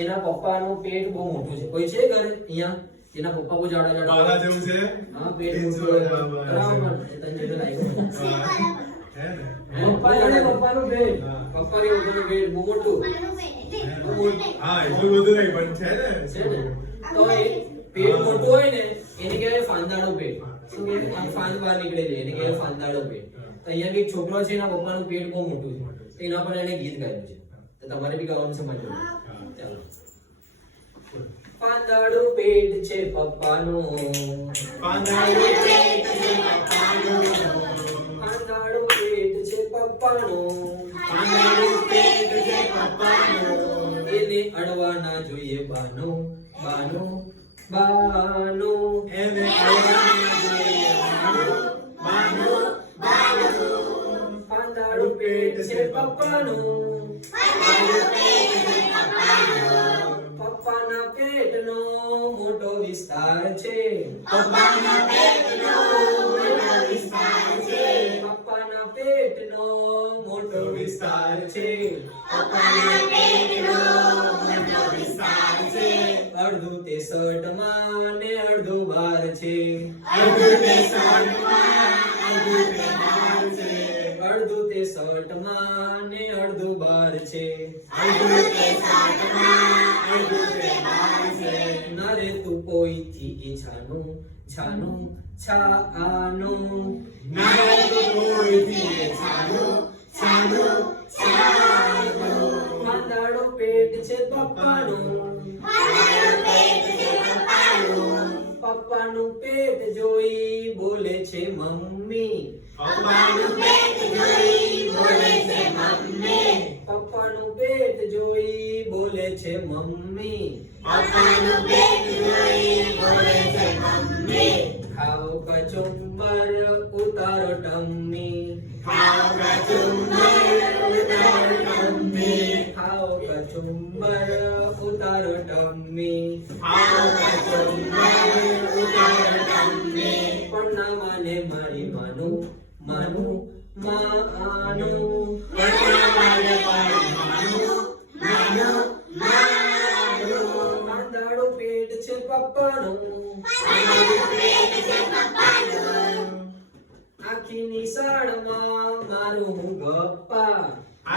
એના પપ્પાનું પેટ બહુ મોટું છે. કોઈ છે ઘરે અહીંયા એના પપ્પા બહુ જાડા જાડા બાલા જેવું છે. હા પેટ મોટું બરાબર તને જે લાગ્યું પપ્પાનું પેટ બહુ મોટું હા એટલું બધું નહીં પણ છે ને તો એ પેટ મોટું હોય ને એને કહેવાય ફાંદાડો પેટ. શું કહેવાય? આમ ફાંદ બહાર નીકળે છે એને કહેવાય ફાંદાડો પેટ. તો અહીંયા બી એક છોકરો છે એના પપ્પાનું પેટ બહુ મોટું છે તો એના પર એને ગીત ગાયું છે. તો તમારે બી ગાવાનું સમજવું. ચાલો. ફાંદાડો પેટ છે પપ્પાનું, પાંદાડું પેટ છે ફાંદાડો પેટ છે પપ્પાનું, પાંદાડું પેટ છે પપ્પાનું. એને અડવા ના જોઈએ બાનો બાનો બાનો. એને અડવા જોઈએ બાનો બાનો. ફાંદાડો પેટ છે પપ્પાનું, પપ્પાના પેટનો મોટો વિસ્તાર છે, પપ્પાના પેટનો મોટો વિસ્તાર છે. પપ્પાના પેટનો મોટો વિસ્તાર છે, પપ્પાના પેટનો મોટો વિસ્તાર છે. અડધું તે શર્ટમાં ને અડધું બહાર છે, અડધું તે શર્ટમાં અડધું તે બહાર છે. અડધું તે શર્ટમાં ને અડધું બહાર છે, અડધું તે શર્ટમાં અડધું તે બહાર છે. ના રે તું કોઈથી એ છાનું છાનું છાનું. નારે તો કોઈથી છાનું છાનું છાનું. ફાંદાડો પેટ છે પપ્પાનું, પપ્પાનું પેટ જોઈ બોલે છે મમ્મી, પપ્પાનું પેટ જોઈ બોલે છે મમ્મી. પપ્પાનું પેટ જોઈ બોલે છે મમ્મી. પપ્પાનું પેટ જોઈ બોલે છે મમ્મી. ખાઓ કચુંબર ઉતારો ટમ્મી, ખાઓ કચુંબર ઉતારો ટમ્મી. ખાઓ કચુંબર ઉતારો ટમ્મી. ખાઓ કચુંબર ઉતારો ટમ્મી. પણ ના માને મારી માનું માનું માનું. પપ્પાને પાડી માનું માનું માનું. ફાંદાડો પેટ છે પપ્પાનું, આખી નિશાળમાં મારું હું ગપ્પા.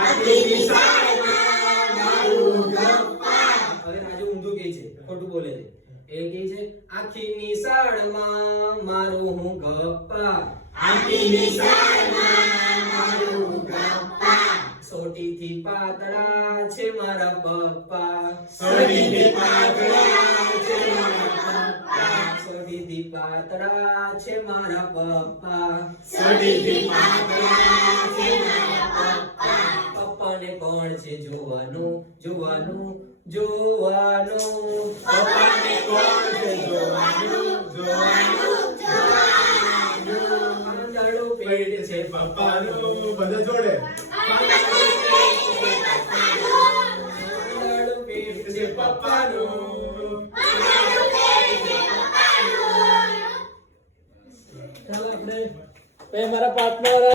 આટલી વિશાળમાં મારું ગપ્પા. હવે રાજુ ઊંધું કહે છે, ખોટું બોલે છે. એ કહે છે આખી નિશાળમાં મારું હું ગપ્પા. આટલી વિશાળમાં મારું ગપ્પા. સોટીથી પાતળા છે મારા પપ્પા, સોટીથી પાતળા છે મારા પપ્પા. સોટીથી પાતળા છે મારા પપ્પા. સોટીથી પાતળા છે મારા પપ્પા. પપ્પાને કોણ છે જોવાનું જોવાનું જોવાનું. પપ્પાને કોણ છે જોવાનું જોવાનું જોવાનું. ફાંદાડો પેટ પેટ છે છે પપ્પાનું. બધા જોડે. ફાંદાડો પેટ પેટ છે છે પપ્પાનું. પપ્પાનું. ચાલો આપણે મારા પાર્ટનર